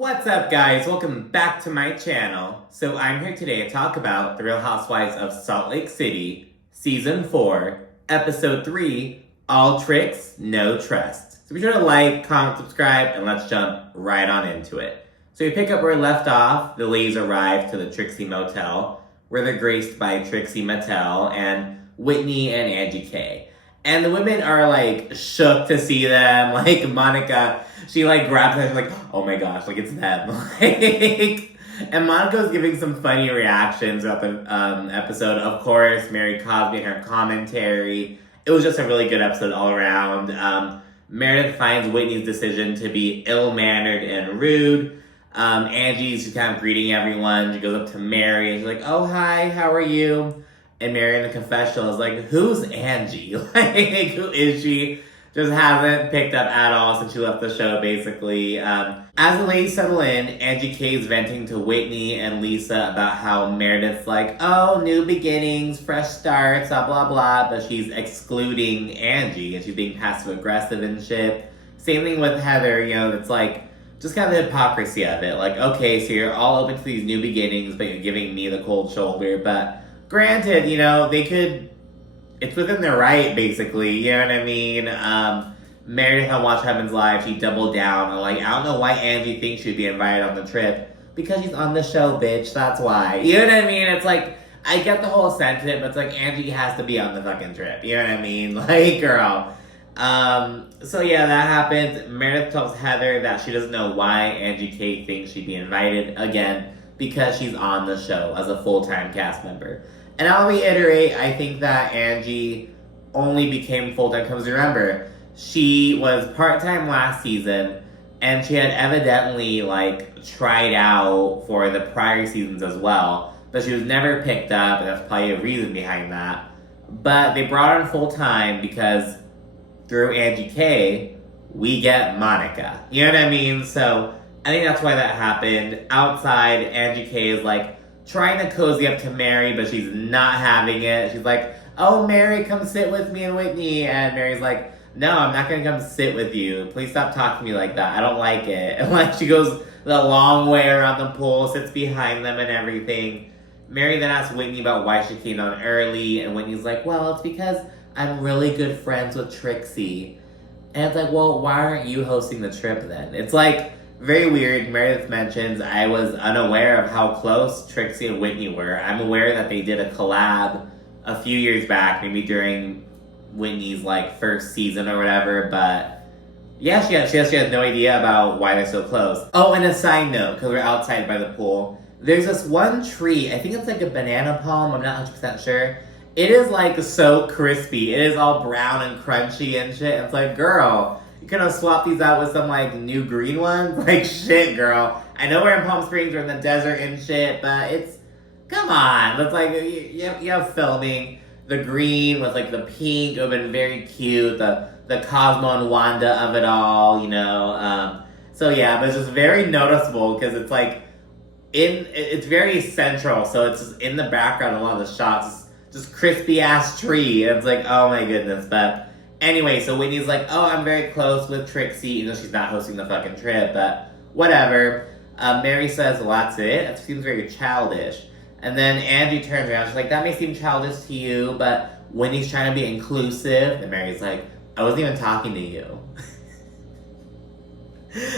What's up, guys? Welcome back to my channel. So I'm here today to talk about The Real Housewives of Salt Lake City, Season 4, Episode 3, All Tricks, No Trust. So be sure to like, comment, subscribe, and let's jump right on into it. So we pick up where we left off. The ladies arrive to the Trixie Motel, where they're graced by Trixie Mattel and Whitney and Angie K. And the women are, like, shook to see them. Like, Monica, she, like, grabs them and she's like, oh my gosh, like, it's them. Like, and Monica's giving some funny reactions throughout the episode. Of course, Mary Cosby and her commentary. It was just a really good episode all around. Meredith finds Whitney's decision to be ill-mannered and rude. Angie's just kind of greeting everyone. She goes up to Mary and she's like, oh, hi, how are you? And Mary in the confessional is like, who's Angie? Like, who is she? Just hasn't picked up at all since she left the show, basically. As the ladies settle in, Angie K is venting to Whitney and Lisa about how Meredith's like, oh, new beginnings, fresh starts, blah, blah, blah. But she's excluding Angie, and she's being passive-aggressive and shit. Same thing with Heather, you know, it's like, just kind of the hypocrisy of it. Like, okay, so you're all open to these new beginnings, but you're giving me the cold shoulder, but... Granted, you know, they could, it's within their right, basically, you know what I mean? Meredith on Watch Heaven's Live, she doubled down on, like, I don't know why Angie thinks she'd be invited on the trip. Because she's on the show, bitch, that's why. You know what I mean? It's like, I get the whole sentiment, but it's like, Angie has to be on the fucking trip, you know what I mean? Like, girl. So yeah, that happens. Meredith tells Heather that she doesn't know why Angie K thinks she'd be invited, again, because she's on the show as a full-time cast member. And I'll reiterate, I think that Angie only became full-time because remember, she was part-time last season, and she had evidently, like, tried out for the prior seasons as well, but she was never picked up, and that's probably a reason behind that. But they brought her on full-time because through Angie K, we get Monica. You know what I mean? So I think that's why that happened. Outside, Angie K is, like, trying to cozy up to Mary, but she's not having it. She's like, oh, Mary, come sit with me and Whitney. And Mary's like, no, I'm not going to come sit with you. Please stop talking to me like that. I don't like it. And, like, she goes the long way around the pool, sits behind them and everything. Mary then asks Whitney about why she came on early. And Whitney's like, well, it's because I'm really good friends with Trixie. And it's like, well, why aren't you hosting the trip then? It's like... very weird. Meredith mentions I was unaware of how close Trixie and Whitney were. I'm aware that they did a collab a few years back, maybe during Whitney's like first season or whatever, but yeah, she has no idea about why they're so close. Oh, and a side note, because we're outside by the pool, there's this one tree, I think it's like a banana palm, I'm not 100% sure. It is like so crispy. It is all brown and crunchy and shit. It's like, girl, you could have swapped these out with some, like, new green ones? Like, shit, girl. I know we're in Palm Springs, we're in the desert and shit, but it's... Come on. It's like, you have filming. The green with, like, the pink. It would have been very cute. The Cosmo and Wanda of it all, you know. So, yeah, but it's just very noticeable because it's, like... It's very central, so it's just in the background of a lot of the shots. It's just crispy-ass tree. And it's like, oh, my goodness, but... Anyway, so Whitney's like, oh, I'm very close with Trixie, even though she's not hosting the fucking trip, but whatever. Mary says, well, that's it. That seems very childish. And then Angie turns around, she's like, that may seem childish to you, but Whitney's trying to be inclusive. And Mary's like, I wasn't even talking to you.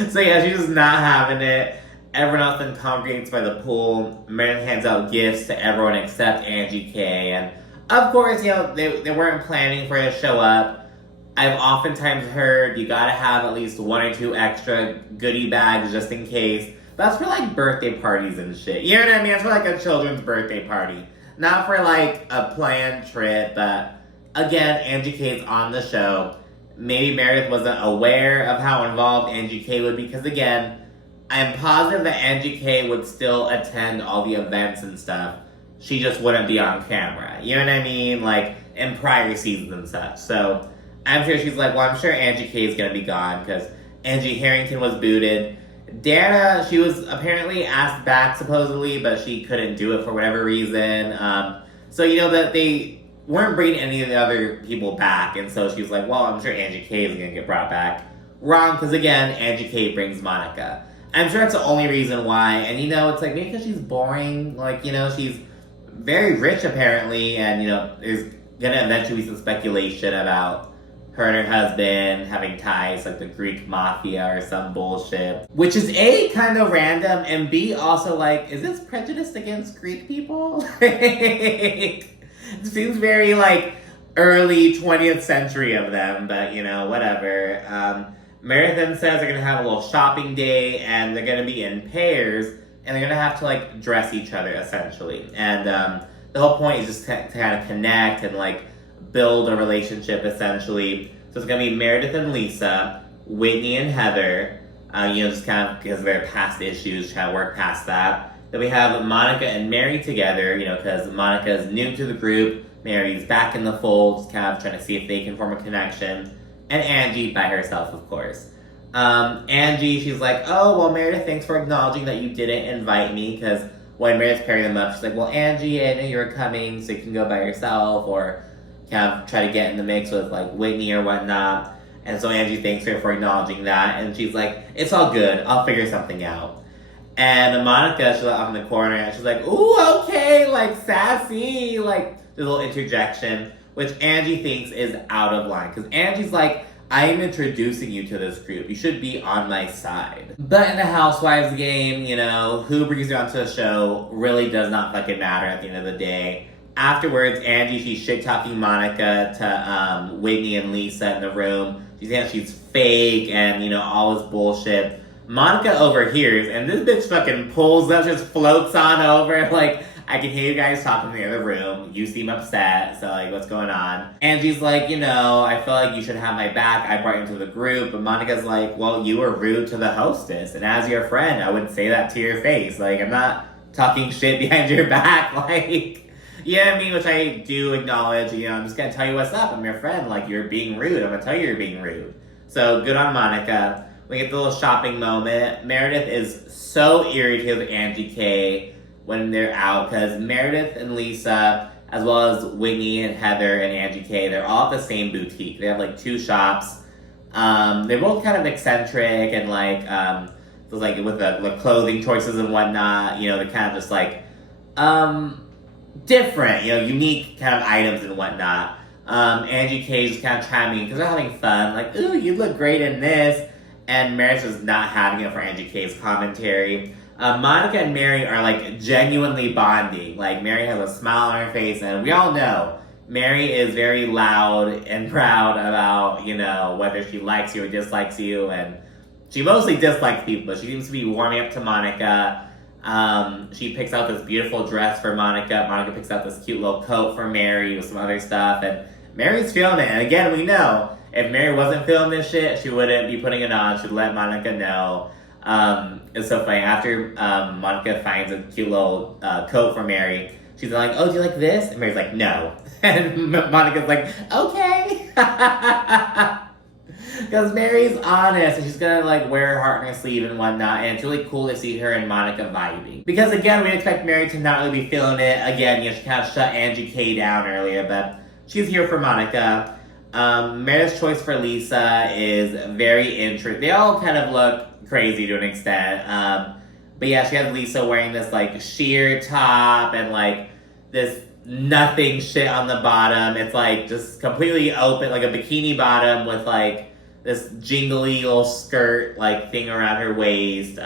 So yeah, she's just not having it. Everyone else then congregates by the pool. Meredith hands out gifts to everyone except Angie K. And of course, you know, they weren't planning for her to show up. I've oftentimes heard you gotta have at least 1 or 2 extra goodie bags just in case. That's for, like, birthday parties and shit. You know what I mean? It's for, like, a children's birthday party. Not for, like, a planned trip, but, again, Angie K's on the show. Maybe Meredith wasn't aware of how involved Angie K would be, because, again, I'm positive that Angie K would still attend all the events and stuff. She just wouldn't be on camera. You know what I mean? Like, in prior seasons and such. So... I'm sure she's like, well, I'm sure Angie K is going to be gone because Angie Harrington was booted. Dana, she was apparently asked back supposedly, but she couldn't do it for whatever reason. So, you know, that they weren't bringing any of the other people back. And so she was like, well, I'm sure Angie K is going to get brought back. Wrong, because again, Angie K brings Monica. I'm sure that's the only reason why. And, you know, it's like, maybe because she's boring. Like, you know, she's very rich, apparently. And, you know, there's going to eventually be some speculation about her and her husband having ties, like the Greek mafia or some bullshit. Which is A, kind of random, and B, also like, is this prejudiced against Greek people? It seems very, like, early 20th century of them, but, you know, whatever. Meredith then says they're going to have a little shopping day, and they're going to be in pairs, and they're going to have to, like, dress each other, essentially. And the whole point is just to kind of connect and, like, build a relationship, essentially. So it's going to be Meredith and Lisa, Whitney and Heather, you know, just kind of because of their past issues, trying to work past that. Then we have Monica and Mary together, you know, because Monica is new to the group, Mary's back in the fold, just kind of trying to see if they can form a connection. And Angie by herself, of course. Angie, she's like, oh, well, Meredith, thanks for acknowledging that you didn't invite me, because when Meredith's pairing them up, she's like, well, Angie, I knew you were coming, so you can go by yourself, or kind of try to get in the mix with, like, Whitney or whatnot. And so Angie thanks her for acknowledging that, and she's like, it's all good, I'll figure something out. And Monica, she's like off in the corner, and she's like, ooh, okay, like, sassy, like, the little interjection, which Angie thinks is out of line. Because Angie's like, I am introducing you to this group. You should be on my side. But in the Housewives game, you know, who brings you onto the show really does not fucking matter at the end of the day. Afterwards, Angie, she's shit-talking Monica to Whitney and Lisa in the room. She's saying she's fake and, you know, all this bullshit. Monica overhears, and this bitch fucking pulls up, just floats on over, like, I can hear you guys talking in the other room. You seem upset, so, like, what's going on? Angie's like, you know, I feel like you should have my back. I brought you into the group. But Monica's like, well, you were rude to the hostess. And as your friend, I wouldn't say that to your face. Like, I'm not talking shit behind your back. Like, you know what I mean? Which I do acknowledge. You know, I'm just going to tell you what's up. I'm your friend. Like, you're being rude. I'm going to tell you you're being rude. So, good on Monica. We get the little shopping moment. Meredith is so irritated with Angie K when they're out, because Meredith and Lisa, as well as Whitney and Heather and Angie K, they're all at the same boutique. They have, like, 2 shops. They're both kind of eccentric and, like, with the clothing choices and whatnot, you know, they're kind of just, like, different, you know, unique kind of items and whatnot. Angie K is kind of chiming because they're having fun, like, ooh, you look great in this. And Meredith is not having it for Angie K's commentary. Monica and Mary are, like, genuinely bonding. Like, Mary has a smile on her face, and we all know Mary is very loud and proud about, you know, whether she likes you or dislikes you, and she mostly dislikes people, but she seems to be warming up to Monica. She picks out this beautiful dress for Monica. Monica picks out this cute little coat for Mary with some other stuff, and Mary's feeling it. And again, we know, if Mary wasn't feeling this shit, she wouldn't be putting it on. She'd let Monica know. It's so funny. After Monica finds a cute little coat for Mary, she's like, oh, do you like this? And Mary's like, no. And Monica's like, okay. Because Mary's honest, and she's gonna, like, wear her heart on her sleeve and whatnot, and it's really cool to see her and Monica vibing. Because, again, we expect Mary to not really be feeling it. Again, you know, she kind of shut Angie K down earlier, but she's here for Monica. Meredith's choice for Lisa is very interesting. They all kind of look crazy to an extent. But yeah, she has Lisa wearing this, like, sheer top and, like, this nothing shit on the bottom. It's, like, just completely open, like a bikini bottom with, like, this jingly little skirt, like, thing around her waist.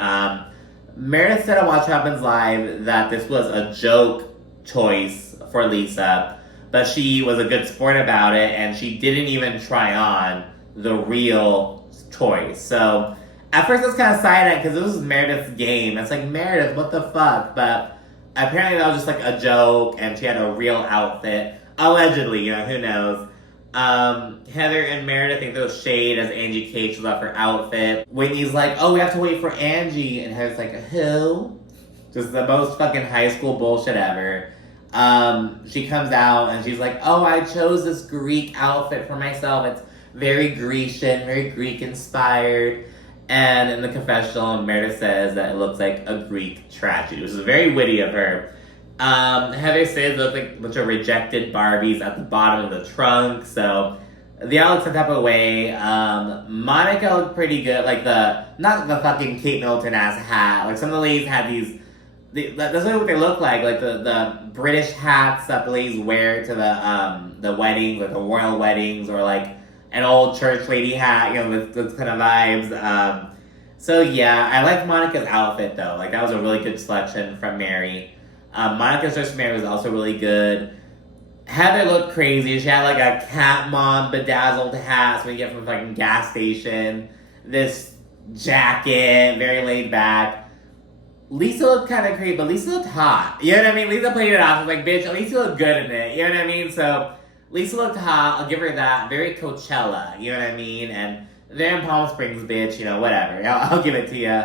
Meredith said on Watch What Happens Live that this was a joke choice for Lisa, but she was a good sport about it, and she didn't even try on the real choice. So at first I was kind of silent because this was Meredith's game. It's like, Meredith, what the fuck? But apparently that was just, like, a joke, and she had a real outfit. Allegedly, you know, who knows? Heather and Meredith think there was shade as Angie K shows off her outfit. Whitney's like, oh, we have to wait for Angie. And Heather's like, who? Just the most fucking high school bullshit ever. She comes out and she's like, oh, I chose this Greek outfit for myself. It's very Grecian, very Greek inspired. And in the confessional, Meredith says that it looks like a Greek tragedy, which is very witty of her. Heather says it looks like a bunch of rejected Barbies at the bottom of the trunk. So They all look some type of way. Monica looked pretty good. Like not the fucking Kate Middleton ass hat. Like some of the ladies had these. That's really what they look like. Like the British hats that the ladies wear to the weddings, like the royal weddings, or like an old church lady hat. You know, those kind of vibes. So yeah, I liked Monica's outfit though. Like that was a really good selection from Mary. Monica's dress for Mary was also really good. Heather looked crazy. She had like a cat mom bedazzled hat, so we get from a fucking gas station. This jacket, very laid back. Lisa looked kind of crazy, but Lisa looked hot. You know what I mean? Lisa played it off. I was like, bitch, at least you look good in it. You know what I mean? So Lisa looked hot. I'll give her that. Very Coachella. You know what I mean? And they're in Palm Springs, bitch. You know, whatever. I'll give it to you.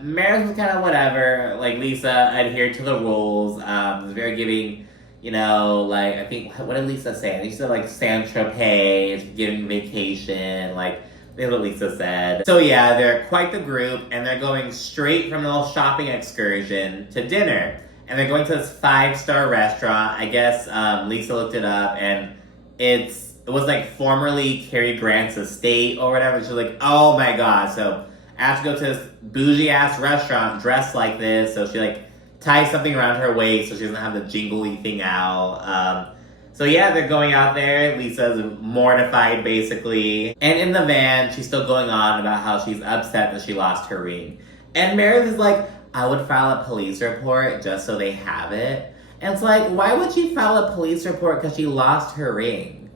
Meredith was kind of whatever. Like Lisa adhered to the rules. Was very giving. You know, like, I think, what did Lisa say? I think she said, like, Saint-Tropez, giving vacation, like, that's what Lisa said. So, yeah, they're quite the group, and they're going straight from a little shopping excursion to dinner. And they're going to this 5-star restaurant. I guess Lisa looked it up, and it was, like, formerly Cary Grant's estate or whatever. She was like, oh, my God. So, I have to go to this bougie-ass restaurant dressed like this. So, she, like, tie something around her waist so she doesn't have the jingly thing out. So yeah, they're going out there. Lisa's mortified, basically. And in the van, she's still going on about how she's upset that she lost her ring. And Meredith is like, I would file a police report just so they have it. And it's like, why would she file a police report because she lost her ring?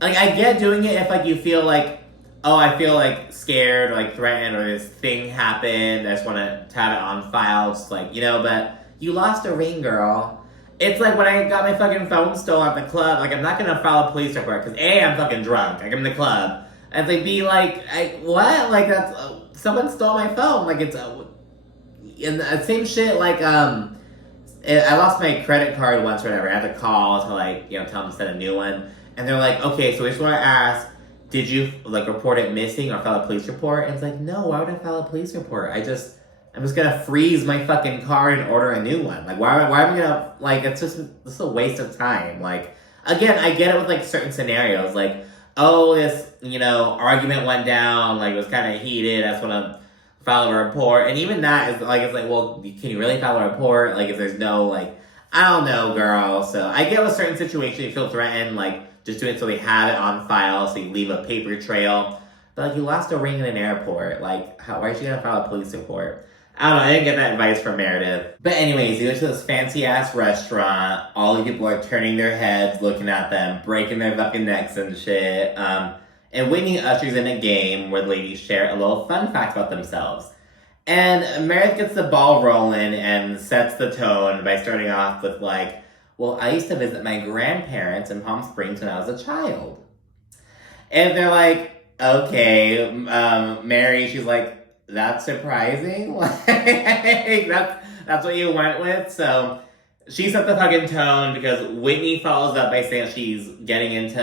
Like, I get doing it if, like, you feel like, oh, I feel, like, scared or, like, threatened or this thing happened. I just want to have it on file. Just, like, you know, but you lost a ring, girl. It's like when I got my fucking phone stolen at the club. Like, I'm not going to file a police report because, A, I'm fucking drunk. Like, I'm in the club. And they be like, what? Like, that's, someone stole my phone. Like, it's, and the same shit, like, I lost my credit card once or whatever. I had to call to, like, you know, tell them to send a new one. And they're like, okay, so we just want to ask, did you, like, report it missing or file a police report? And it's like, no, why would I file a police report? I'm just gonna freeze my fucking card and order a new one. Like, why am I gonna, like, it's just a waste of time. Like, again, I get it with, like, certain scenarios. Like, oh, this, you know, argument went down, like, it was kind of heated, I just want to file a report. And even that is, like, it's like, well, can you really file a report? Like, if there's no, like, I don't know, girl. So, I get with certain situations, you feel threatened, like, just do it so they have it on file, so you leave a paper trail. But, like, you lost a ring in an airport. Like, why is she gonna file a police report? I don't know, I didn't get that advice from Meredith. But anyways, they go to this fancy-ass restaurant. All the people are turning their heads, looking at them, breaking their fucking necks and shit. And Whitney ushers in a game where the ladies share a little fun fact about themselves. And Meredith gets the ball rolling and sets the tone by starting off with, like, well, I used to visit my grandparents in Palm Springs when I was a child. And they're like, okay, Mary, she's like, that's surprising. Like, that's what you went with. So she set the fucking tone because Whitney follows up by saying she's getting into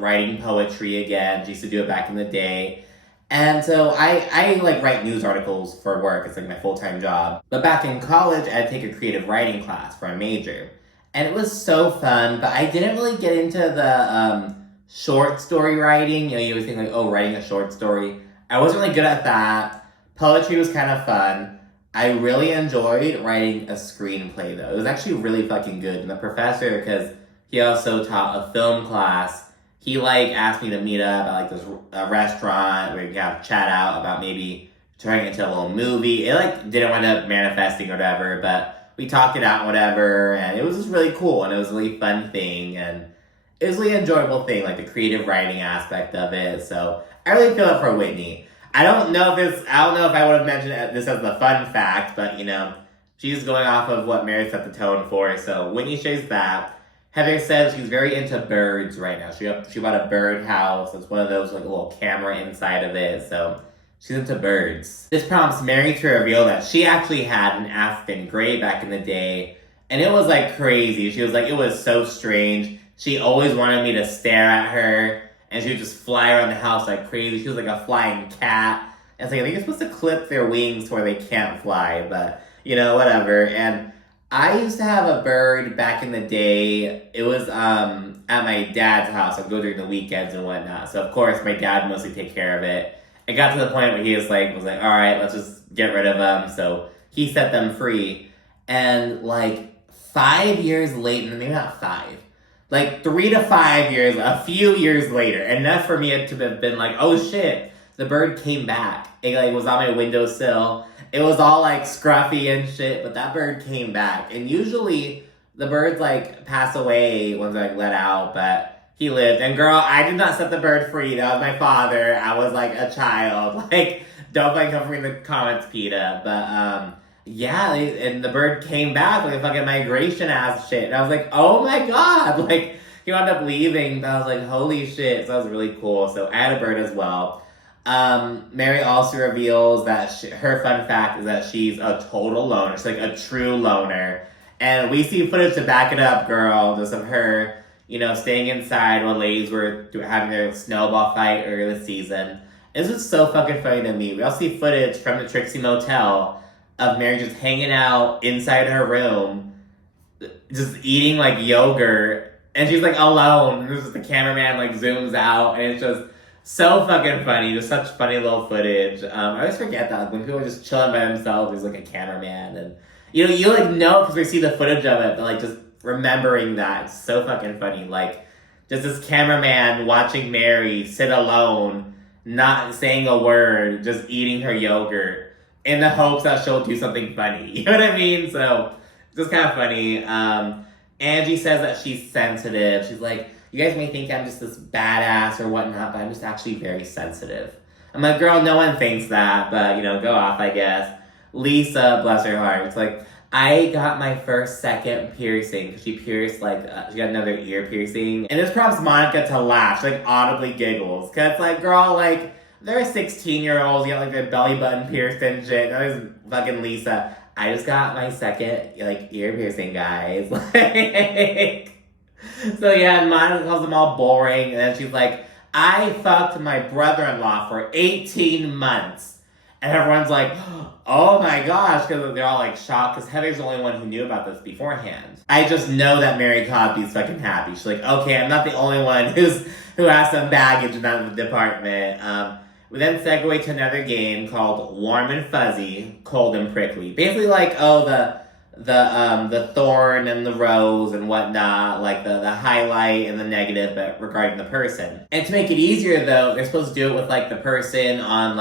writing poetry again. She used to do it back in the day. And so I like write news articles for work. It's like my full-time job. But back in college, I had to take a creative writing class for a major. And it was so fun, but I didn't really get into the short story writing. You know, you always think like, oh, writing a short story. I wasn't really good at that. Poetry was kind of fun. I really enjoyed writing a screenplay, though. It was actually really fucking good. And the professor, because he also taught a film class, he, like, asked me to meet up at, like, this restaurant where we could have chat out about maybe turning it into a little movie. It, like, didn't wind up manifesting or whatever, but we talked it out and whatever, and it was just really cool, and it was a really fun thing, and it was a really enjoyable thing, like, the creative writing aspect of it, so I really feel it for Whitney. I don't know if I would have mentioned this as the fun fact, but, you know, she's going off of what Mary set the tone for, so Whitney shares that. Heather says she's very into birds right now. She bought a bird house. It's one of those, like, a little camera inside of it, so she's into birds. This prompts Mary to reveal that she actually had an African Grey back in the day, and it was, like, crazy. She was like, it was so strange. She always wanted me to stare at her. And she would just fly around the house like crazy. She was like a flying cat. And it's like, I think you're supposed to clip their wings to where they can't fly. But, you know, whatever. And I used to have a bird back in the day. It was at my dad's house. I'd go during the weekends and whatnot. So of course my dad mostly take care of it. It got to the point where he was like, all right, let's just get rid of them. So he set them free. And like 5 years later, maybe not five, like 3 to 5 years, a few years later, enough for me to have been like, oh shit, the bird came back. It like was on my windowsill. It was all like scruffy and shit, but that bird came back. And usually the birds like pass away once they're like let out, but he lived. And girl, I did not set the bird free. That was my father. I was like a child. Like, don't like come from the comments, PETA. But yeah, and the bird came back like a fucking migration ass shit. And I was like, oh my god. Like, he wound up leaving, but I was like, holy shit. So that was really cool. So I had a bird as well. Mary also reveals that her fun fact is that she's a total loner. She's like a true loner. And we see footage to back it up, girl. Just of her, staying inside while ladies were having their snowball fight earlier this season. This was so fucking funny to me. We also see footage from the Trixie Motel of Mary just hanging out inside her room, just eating like yogurt. And she's like alone. And the cameraman like zooms out and it's just so fucking funny, just such funny little footage. I always forget that when people are just chilling by themselves, there's like a cameraman, and you like know because we see the footage of it, but like just remembering that, it's so fucking funny. Like just this cameraman watching Mary sit alone, not saying a word, just eating her yogurt in the hopes that she'll do something funny. You know what I mean? So it's just kind of funny. Angie says that she's sensitive. She's like, you guys may think I'm just this badass or whatnot, but I'm just actually very sensitive. I'm like, girl, no one thinks that, but, go off, I guess. Lisa, bless her heart, it's like, I got my second piercing. She pierced, she got another ear piercing. And this prompts Monica to laugh. She, audibly giggles. Because, girl, they're 16-year-olds, get, their belly button pierced and shit. That was fucking Lisa. I just got my second, ear piercing, guys. So yeah, and Monica calls them all boring, and then she's like, I fucked my brother-in-law for 18 months. And everyone's like, oh my gosh, because they're all shocked, because Heather's the only one who knew about this beforehand. I just know that Mary Cosby's fucking happy. She's like, okay, I'm not the only one who has some baggage in that department. We then segue to another game called Warm and Fuzzy, Cold and Prickly. Basically the thorn and the rose and whatnot, the highlight and the negative, but regarding the person. And to make it easier, though, they're supposed to do it with the person on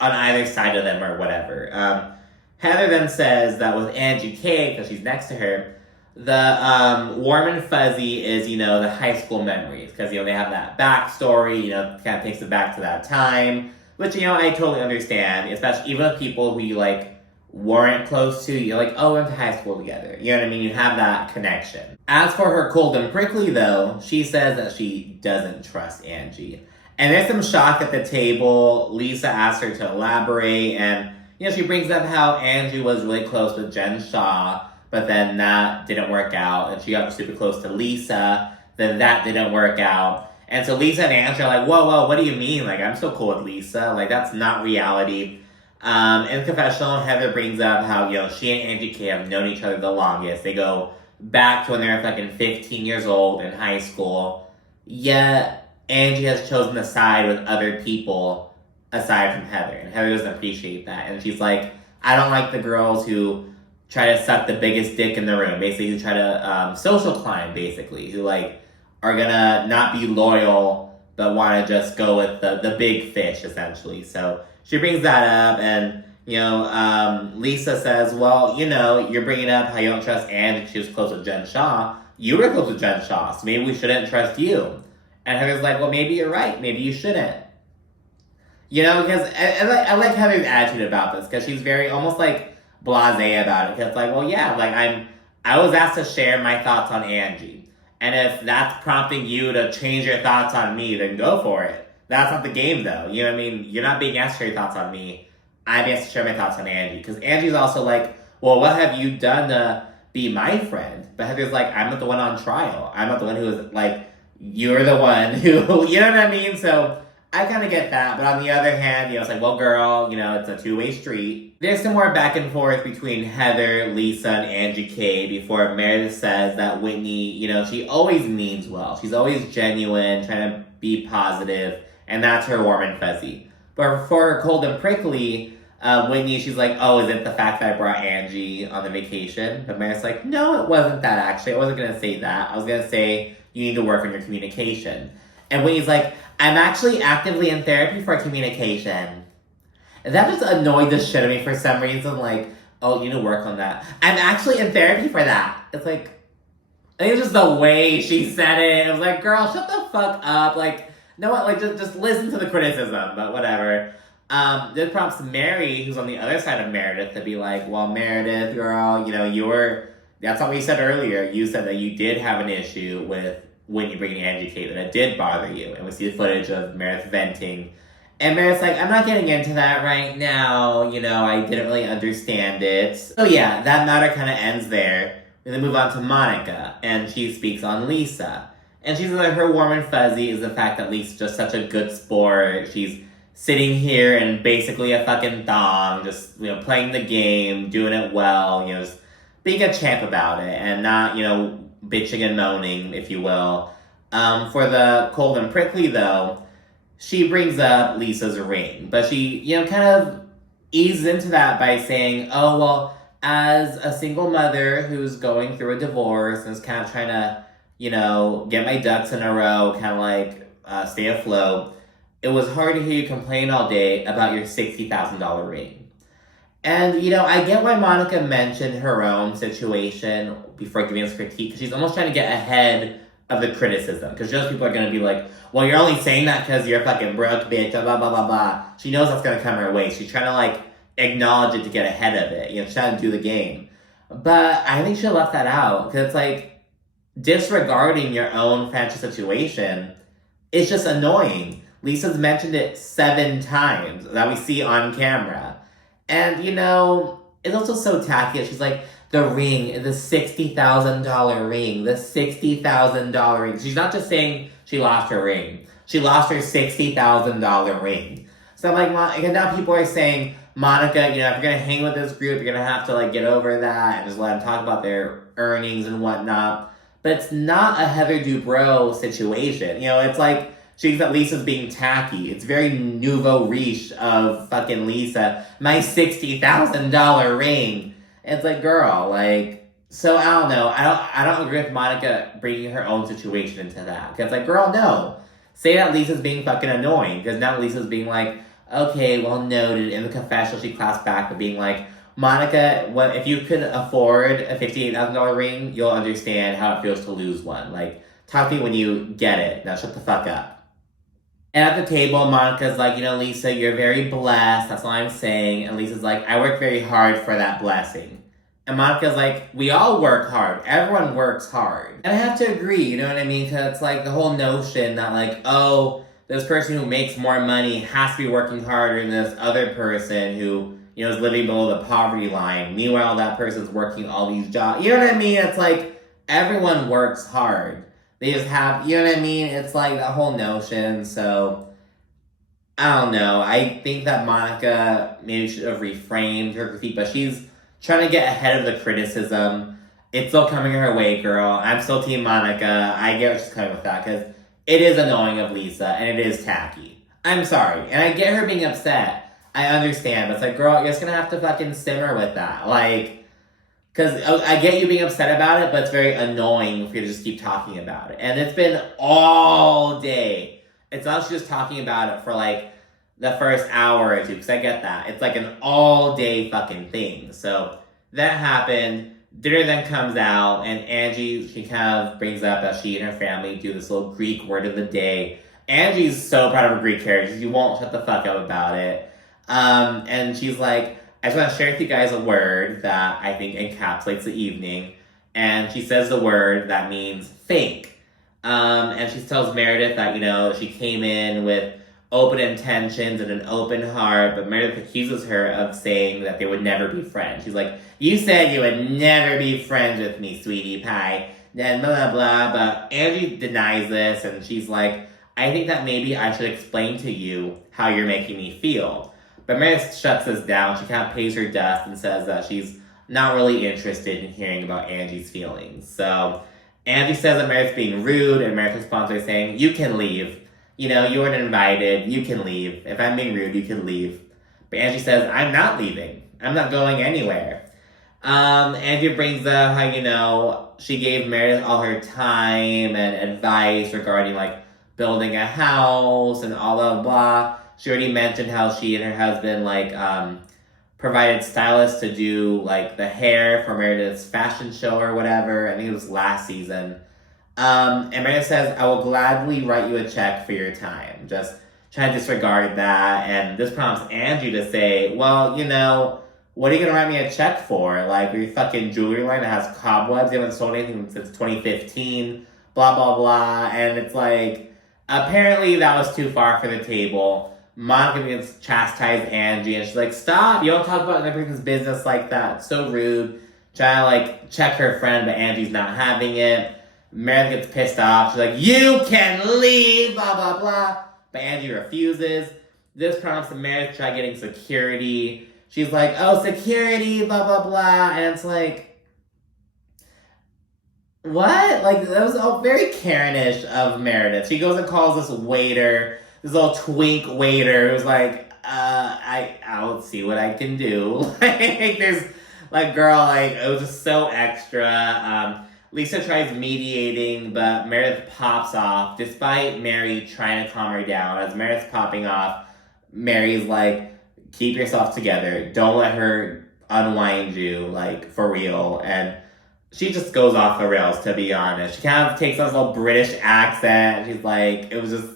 either side of them or whatever. Heather then says that with Angie K, because she's next to her, the warm and fuzzy is the high school memories, because they have that backstory, kind of takes it back to that time, which I totally understand, especially even with people who you weren't close to, you're like, oh, we went to high school together. You know what I mean? You have that connection. As for her cold and prickly, though, she says that she doesn't trust Angie. And there's some shock at the table. Lisa asks her to elaborate, and, she brings up how Angie was really close with Jen Shaw, but then that didn't work out, and she got super close to Lisa, then that didn't work out. And so Lisa and Angie are like, whoa, what do you mean? I'm still cool with Lisa. That's not reality. In the confessional, Heather brings up how, she and Angie K have known each other the longest. They go back to when they were fucking 15 years old in high school. Yet, Angie has chosen to side with other people aside from Heather. And Heather doesn't appreciate that. And she's like, I don't like the girls who try to suck the biggest dick in the room. Basically, who try to social climb, basically. Who, are gonna not be loyal, but want to just go with the big fish, essentially. So she brings that up, and, Lisa says, well, you're bringing up how you don't trust Anne, and she was close with Jen Shaw. You were close with Jen Shaw, so maybe we shouldn't trust you. And Heather's like, well, maybe you're right. Maybe you shouldn't. Because I like Heather's attitude about this, because she's very almost, blasé about it. Because, well, yeah, I was asked to share my thoughts on Angie. And if that's prompting you to change your thoughts on me, then go for it. That's not the game, though. You know what I mean? You're not being asked to share your thoughts on me. I'm asked to share my thoughts on Angie. Because Angie's also like, well, what have you done to be my friend? But Heather's like, I'm not the one on trial. I'm not the one who is, you're the one who, you know what I mean? So, I kind of get that, but on the other hand, it's like, well, girl, it's a two-way street. There's some more back and forth between Heather, Lisa, and Angie K before Meredith says that Whitney, she always means well. She's always genuine, trying to be positive, and that's her warm and fuzzy. But for her cold and prickly, Whitney, she's like, oh, is it the fact that I brought Angie on the vacation? But Meredith's like, no, it wasn't that, actually. I wasn't going to say that. I was going to say you need to work on your communication. And Whitney's like, I'm actually actively in therapy for communication. And that just annoyed the shit out of me for some reason. Like, oh, you need to work on that. I'm actually in therapy for that. It's like, I think it's just the way she said it. It was like, girl, shut the fuck up. Like, no, like, just listen to the criticism, but whatever. This prompts Mary, who's on the other side of Meredith, to be like, well, Meredith, girl, that's not what you said earlier. You said that you did have an issue with when you bring Angie Kate, that it did bother you. And we see the footage of Meredith venting. And Meredith's like, I'm not getting into that right now. I didn't really understand it. So yeah, that matter kind of ends there. We then move on to Monica, and she speaks on Lisa. And she's like, her warm and fuzzy is the fact that Lisa's just such a good sport. She's sitting here in basically a fucking thong, just, playing the game, doing it well, just being a champ about it, and not, bitching and moaning, if you will. For the cold and prickly, though, she brings up Lisa's ring. But she, kind of eases into that by saying, oh, well, as a single mother who's going through a divorce and is kind of trying to, get my ducks in a row, kind of like stay afloat, it was hard to hear you complain all day about your $60,000 ring. And, I get why Monica mentioned her own situation before giving us critique, because she's almost trying to get ahead of the criticism. Because those people are going to be like, well, you're only saying that because you're fucking broke, bitch, blah, blah, blah, blah. She knows that's going to come her way. She's trying to, acknowledge it to get ahead of it. She's trying to do the game. But I think she left that out, because it's disregarding your own financial situation, it's just annoying. Lisa's mentioned it 7 times that we see on camera. And, it's also so tacky. She's like, the ring, the $60,000 ring, the $60,000 ring. She's not just saying she lost her ring. She lost her $60,000 ring. So I'm like, and now people are saying, Monica, if you're going to hang with this group, you're going to have to, get over that and just let them talk about their earnings and whatnot. But it's not a Heather Dubrow situation. It's like, she thinks that Lisa's being tacky. It's very nouveau riche of fucking Lisa. My $60,000 ring. And it's like, girl, so I don't know. I don't agree with Monica bringing her own situation into that. Because girl, no. Say that Lisa's being fucking annoying. Because now Lisa's being like, okay, well noted. In the confessional, she clapped back with being like, Monica, if you could afford a $58,000 ring, you'll understand how it feels to lose one. Talk to me when you get it. Now shut the fuck up. And at the table, Monica's like, Lisa, you're very blessed. That's all I'm saying. And Lisa's like, I work very hard for that blessing. And Monica's like, we all work hard. Everyone works hard. And I have to agree, you know what I mean? Because it's the whole notion that oh, this person who makes more money has to be working harder than this other person who, is living below the poverty line. Meanwhile, that person's working all these jobs. You know what I mean? It's everyone works hard. They just have, you know what I mean? It's that whole notion. So, I don't know. I think that Monica maybe should have reframed her critique, but she's trying to get ahead of the criticism. It's still coming her way, girl. I'm still Team Monica. I get what she's coming with that, because it is annoying of Lisa, and it is tacky. I'm sorry. And I get her being upset. I understand. But it's girl, you're just going to have to fucking simmer with that. Because I get you being upset about it, but it's very annoying for you to just keep talking about it. And it's been all day. It's not just talking about it for the first hour or two, because I get that. It's an all day fucking thing. So that happened. Dinner then comes out, and Angie, she kind of brings up that she and her family do this little Greek word of the day. Angie's so proud of her Greek heritage. You won't shut the fuck up about it. And she's like, I just want to share with you guys a word that I think encapsulates the evening. And she says the word that means fake. And she tells Meredith that, she came in with open intentions and an open heart, but Meredith accuses her of saying that they would never be friends. She's like, you said you would never be friends with me, sweetie pie. Then blah, blah, blah. But Angie denies this, and she's like, I think that maybe I should explain to you how you're making me feel. But Meredith shuts this down. She kind of pays her dust and says that she's not really interested in hearing about Angie's feelings. So Angie says that Meredith's being rude, and Meredith responds by saying, you can leave. You know, you weren't invited. You can leave. If I'm being rude, you can leave. But Angie says, I'm not leaving. I'm not going anywhere. Angie brings up how, you know, she gave Meredith all her time and advice regarding, like, building a house and all blah, blah. She already mentioned how she and her husband, like, provided stylists to do, like, the hair for Meredith's fashion show or whatever. I think it was last season. And Meredith says, I will gladly write you a check for your time. Just try to disregard that. And this prompts Angie to say, well, you know, what are you going to write me a check for? Like, your fucking jewelry line that has cobwebs? You haven't sold anything since 2015. Blah, blah, blah. And it's like, apparently that was too far for the table. Monica begins to chastise Angie, and she's like, stop, you don't talk about another person's business like that. So rude. Trying to, like, check her friend, but Angie's not having it. Meredith gets pissed off. She's like, you can leave, blah, blah, blah. But Angie refuses. This prompts Meredith to try getting security. She's like, oh, security, blah, blah, blah. And it's like, what? Like, that was all very Karen-ish of Meredith. She goes and calls this waiter, this little twink waiter, who's like, I'll see what I can do. Like, there's, like, girl, like, it was just so extra. Lisa tries mediating, but Meredith pops off, despite Mary trying to calm her down. As Meredith's popping off, Mary's like, keep yourself together. Don't let her unwind you, like, for real. And she just goes off the rails, to be honest. She kind of takes on this little British accent. She's like, it was just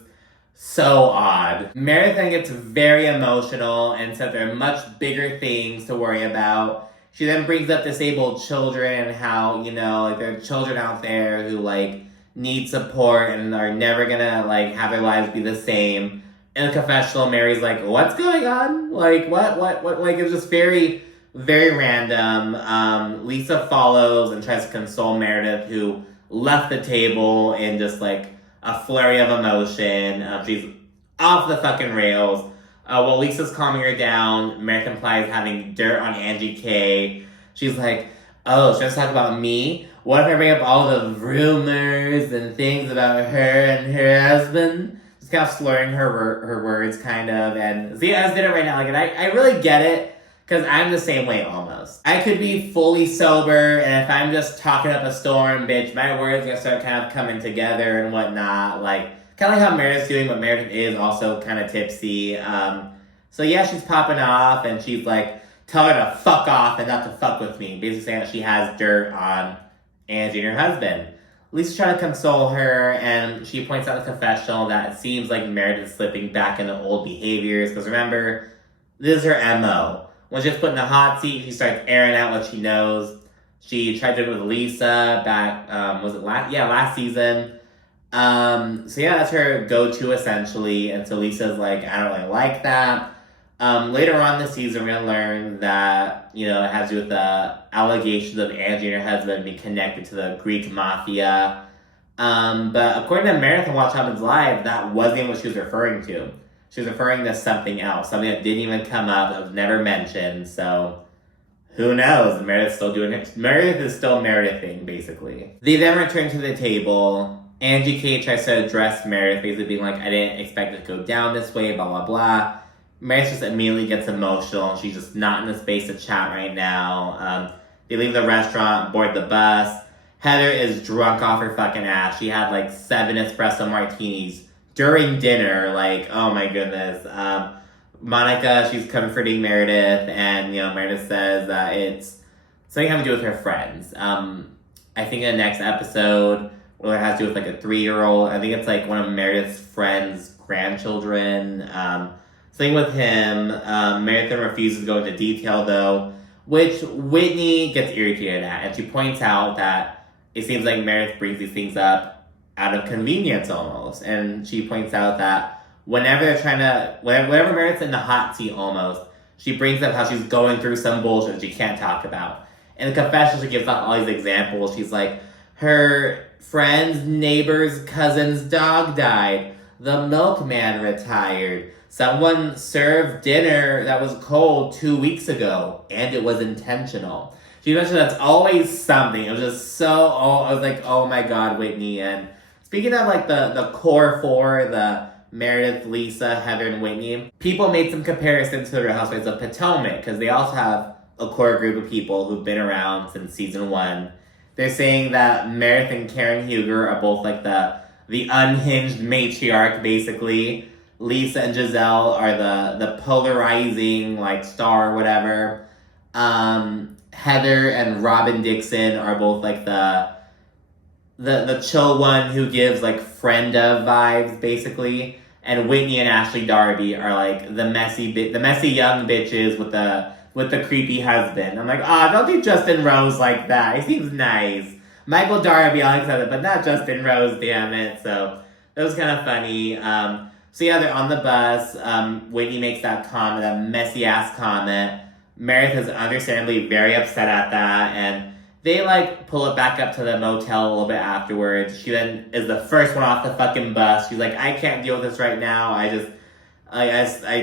so odd. Meredith then gets very emotional and said there are much bigger things to worry about. She then brings up disabled children and how, you know, like, there are children out there who, like, need support and are never gonna, like, have their lives be the same. In the confessional, Mary's like, what's going on? Like, what? Like, it's just very, very random. Lisa follows and tries to console Meredith, who left the table in just, like, a flurry of emotion. She's off the fucking rails. While Lisa's calming her down, Meredith implies having dirt on Angie K. She's like, oh, should I talk about me? What if I bring up all the rumors and things about her and her husband? Just kind of slurring her words, kind of. And see, I just did it right now. Like, and I really get it, because I'm the same way almost. I could be fully sober, and if I'm just talking up a storm, bitch, my words are gonna start kind of coming together and whatnot. Like, kind of like how Meredith's doing, but Meredith is also kind of tipsy. So yeah, she's popping off, and she's like, tell her to fuck off and not to fuck with me. Basically saying that she has dirt on Angie and her husband. Lisa's trying to console her, and she points out in the confessional that it seems like Meredith's slipping back into old behaviors. Because remember, this is her MO. When she's put in the hot seat, she starts airing out what she knows. She tried to do it with Lisa back, was it last season. So yeah, that's her go-to essentially. And so Lisa's like, I don't really like that. Later on this season, we're gonna learn that, you know, it has to do with the allegations of Angie and her husband being connected to the Greek mafia. But according to Meredith and Watch Happens Live, that wasn't even what she was referring to. She was referring to something else, something that didn't even come up, that was never mentioned. So who knows? Meredith's still doing it. Meredith is still Meredithing, basically. They then return to the table. Angie K tries to address Meredith, basically being like, I didn't expect it to go down this way, blah, blah, blah. Meredith just immediately gets emotional, and she's just not in the space to chat right now. They leave the restaurant, board the bus. Heather is drunk off her fucking ass. She had like 7 espresso martinis during dinner. Like, oh my goodness. Monica, she's comforting Meredith, and, you know, Meredith says that it's something having to do with her friends. I think in the next episode, well, it has to do with like a 3-year-old. I think it's like one of Meredith's friends' grandchildren. Something with him. Meredith refuses to go into detail though, which Whitney gets irritated at. And she points out that it seems like Meredith brings these things up out of convenience almost. And she points out that whenever Meredith's in the hot seat almost, she brings up how she's going through some bullshit she can't talk about. In the confessional, she gives out all these examples. She's like, her friend's neighbor's cousin's dog died. The milkman retired. Someone served dinner that was cold 2 weeks ago, and it was intentional. She mentioned that's always something. It was just I was like, oh my god, Whitney. And speaking of like the core four, the Meredith, Lisa, Heather, and Whitney, people made some comparisons to the Real Housewives of Potomac, because they also have a core group of people who've been around since season 1. They're saying that Meredith and Karen Huger are both like the unhinged matriarch, basically. Lisa and Giselle are the polarizing, like, star or whatever. Heather and Robin Dixon are both like the chill one who gives like friend of vibes, basically. And Whitney and Ashley Darby are like the messy young bitches with the creepy husband. I'm like, don't do Justin Rose like that. He seems nice. Michael Darby, I'll accept it, but not Justin Rose, damn it. So that was kind of funny. So yeah, they're on the bus. Whitney makes that comment, that messy ass comment. Meredith is understandably very upset at that, and they like pull it back up to the motel a little bit afterwards. She then is the first one off the fucking bus. She's like, I can't deal with this right now. I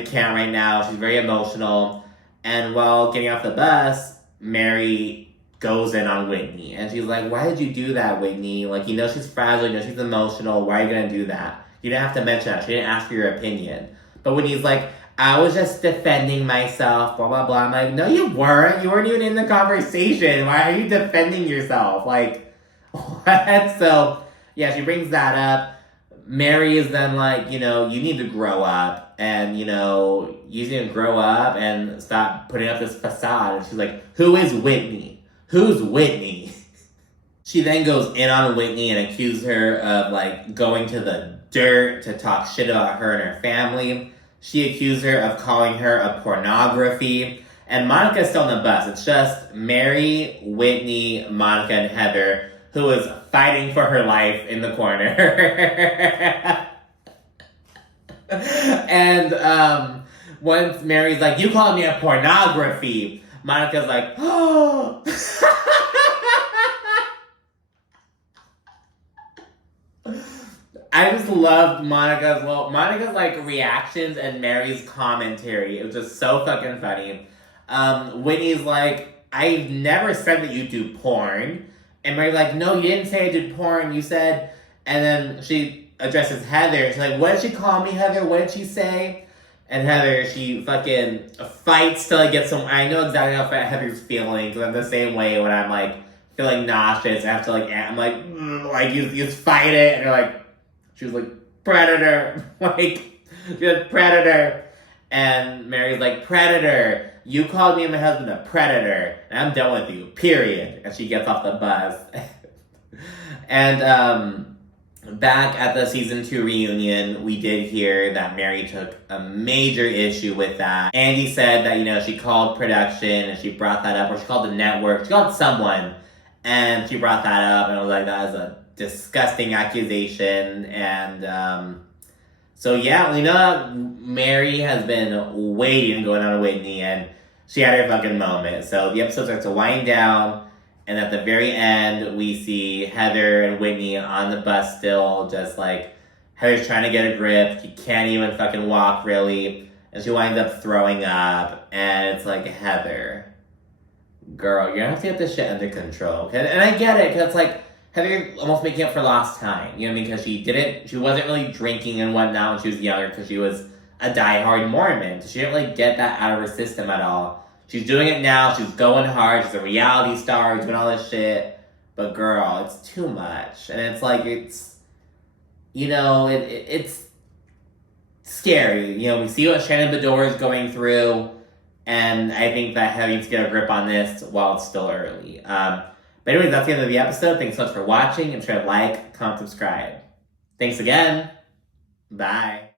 can't right now. She's very emotional. And while getting off the bus, Mary goes in on Whitney. And she's like, why did you do that, Whitney? Like, you know she's fragile, you know she's emotional. Why are you going to do that? You didn't have to mention that. She didn't ask for your opinion. But Whitney's like, I was just defending myself, blah, blah, blah. I'm like, no, you weren't. You weren't even in the conversation. Why are you defending yourself? Like, what? So, yeah, she brings that up. Mary is then like, you need to grow up. And, you need to grow up and stop putting up this facade. And she's like, who is Whitney? Who's Whitney? She then goes in on Whitney and accuses her of, like, going to the dirt to talk shit about her and her family. She accused her of calling her a pornography. And Monica's still on the bus. It's just Mary, Whitney, Monica, and Heather, who is fighting for her life in the corner. And once Mary's like, you called me a pornography, Monica's like, oh. I just loved Monica's like reactions and Mary's commentary. It was just so fucking funny. Whitney's like, I've never said that you do porn. And Mary's like, no, you didn't say I did porn. You said, and then she addresses Heather. She's like, what did she call me, Heather? What did she say? And Heather, she fucking fights till I get some. I know exactly how Heather's feeling, because I'm the same way when I'm like feeling nauseous. I have to like, I'm like you just fight it, and you're like. She was like, predator. Like, she was predator. And Mary's like, predator. You called me and my husband a predator. And I'm done with you. Period. And she gets off the bus. And back at the season 2 reunion, we did hear that Mary took a major issue with that. Angie said that, she called production and she brought that up. Or she called the network. She called someone. And she brought that up. And I was like, that is a disgusting accusation. And so yeah, we know that Mary has been waiting going on to Whitney, and she had her fucking moment. So the episode starts to wind down, and at the very end we see Heather and Whitney on the bus still, just like Heather's trying to get a grip. She can't even fucking walk really, and she winds up throwing up. And it's like, Heather, girl, you're gonna have to get this shit under control. Okay? And I get it, because it's like Heather almost making up for lost time, you know what I mean? Because she wasn't really drinking and whatnot when she was younger, because she was a diehard Mormon. So she didn't really get that out of her system at all. She's doing it now. She's going hard. She's a reality star, doing all this shit. But girl, it's too much. And it's like, it's scary. We see what Shannon Bedore is going through. And I think that Heather needs to get a grip on this while it's still early. But anyways, that's the end of the episode. Thanks so much for watching. And sure to like, comment, subscribe. Thanks again. Bye.